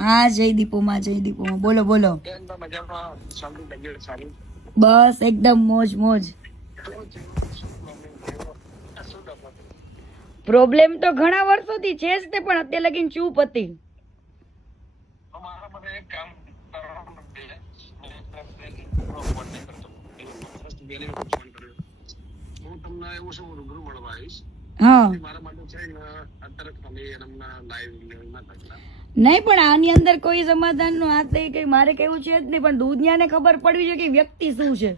હા જયદીપોમાં બોલો બોલો. બસ એકદમ મોજ મોજ. પ્રોબ્લેમ તો ઘણા વર્ષોથી છે જ તે, પણ અત્યારે લગીને ચૂપ હતી. હા નહીં પણ આની અંદર કોઈ સમાધાન નું આ તે કઈ મારે કેવું છે જ નહીં, પણ દુનિયાને ખબર પડવી જોઈએ કે વ્યક્તિ શું છે.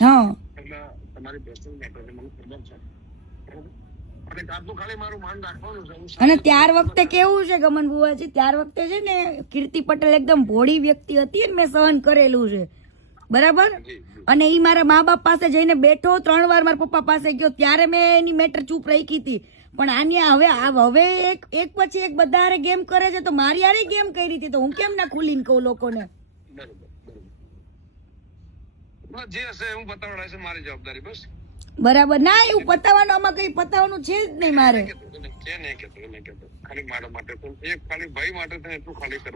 હા અને ત્યાર વખતે કેવું છે ગમન બુવાજી, ત્યાર વખતે છે ને કીર્તિ પટેલ એકદમ ભોળી વ્યક્તિ હતી ને મેં સહન કરેલું છે બરાબર. અને ઈ મારા મા બાપ પાસે જઈને બેઠો, 3 વાર મારા પપ્પા પાસે ગયો, ત્યારે મેં એની મેટર ચૂપ રાખી હતી. પણ આની હવે એક પછી એક બધા હારે ગેમ કરે છે, તો મારી હારે ગેમ કરી હતી, તો હું કેમ ના ખુલીને કહું લોકોને. બરાબર ના, એવું પતાવવાનું આમાં કઈ પતાવવાનું છે જ નહીં મારે.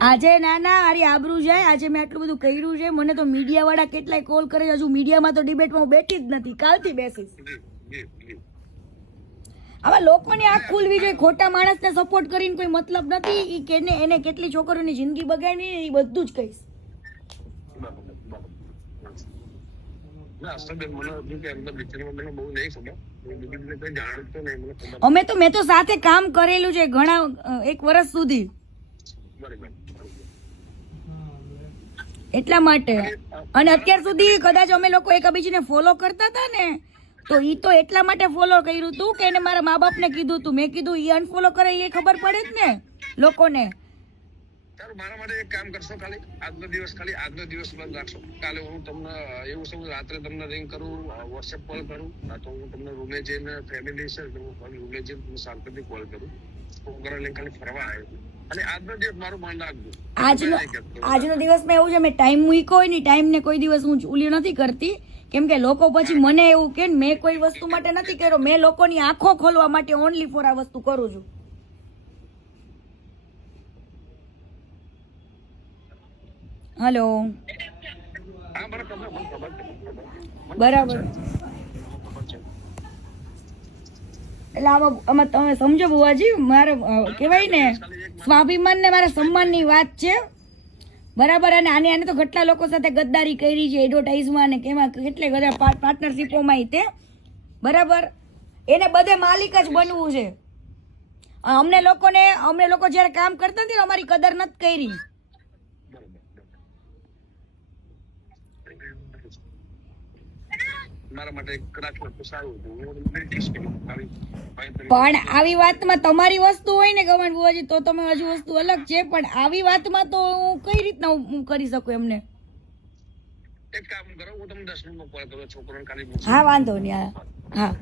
આજે નાના આરી આબરૂ જાય, આજે મેં આટલું બધું કર્યું છે, મને તો મીડિયા વાળા કેટલાય કોલ કરે, હજુ મીડિયામાં તો ડિબેટમાં હું બેઠી જ નથી, કાલથી બેસીશ. આવા લોકોને આંખ ખુલવી જોઈએ, ખોટા માણસને સપોર્ટ કરીને કોઈ મતલબ નથી. ઈ કેને એને કેટલી છોકરીઓની જિંદગી બગાડી એ બધું જ કહીશ. મેં તો સાથે કામ કરેલું છે ઘણા 1 વર્ષ સુધી, એટલા માટે. અને અત્યાર સુધી કદાચ અમે લોકો એકબીજાને ફોલો કરતા હતા ને, તો ઈ તો એટલા માટે ફોલો કર્યું હતું કે એને મારા મા બાપ ને કીધું હતું. મેં કીધું ઈ અનફોલો કરે એ ખબર પડે જ ને લોકોને. મારા માટે એક કામ કરશો, ખાલી આજનો દિવસ બંધ રાખશો. કાલે હું તમને એવું સમજ રાત્રે તમને રિંગ કરું, વોટ્સએપ કોલ કરું, તો હું તમને રૂમે જઈને ફેમિલી છે રૂમે જઈને શાંતિથી કોલ કરું. છોકરા લઈને ખાલી ફરવા આવ્યો, અને આજનો દિવસ મારું માન રાખજો. આજનો દિવસમાં એવું છે, મેં ટાઈમ મૂક્યો હોય ને, ટાઈમ ને કોઈ દિવસ હું ઉલી નથી કરતી, કેમ કે લોકો પછી મને એવું કે મેં કોઈ વસ્તુ માટે નથી કર્યો, મેં લોકોની આંખો ખોલવા માટે ઓનલી ફોર આ વસ્તુ કરું છું. હેલો, બરાબર. એટલે આમાં તમે સમજો બુવાજી, મારે કહેવાય ને સ્વાભિમાન ને મારા સન્માનની વાત છે બરાબર. અને આને તો કેટલા લોકો સાથે ગદ્દારી કરી છે, એડવર્ટાઇઝમાં ને કેમાં કેટલે બધા પાર્ટનરશિપોમાં તે બરાબર. એને બધે માલિક જ બનવું છે. અમે લોકો જયારે કામ કરતા હતા અમારી કદર નથી કરી. પણ આવી વાતમાં તમારી વસ્તુ હોય ને ગમન બુવાજી, તો તમે હજુ વસ્તુ અલગ છે, પણ આવી વાતમાં તો હું કઈ રીતના હું કરી શકું એમને. એક કામ કરો, હું તમને 10 મિનિટમાં કોલ કરું, છોકરાને ખાલી. હા વાંધો નહીં. હા.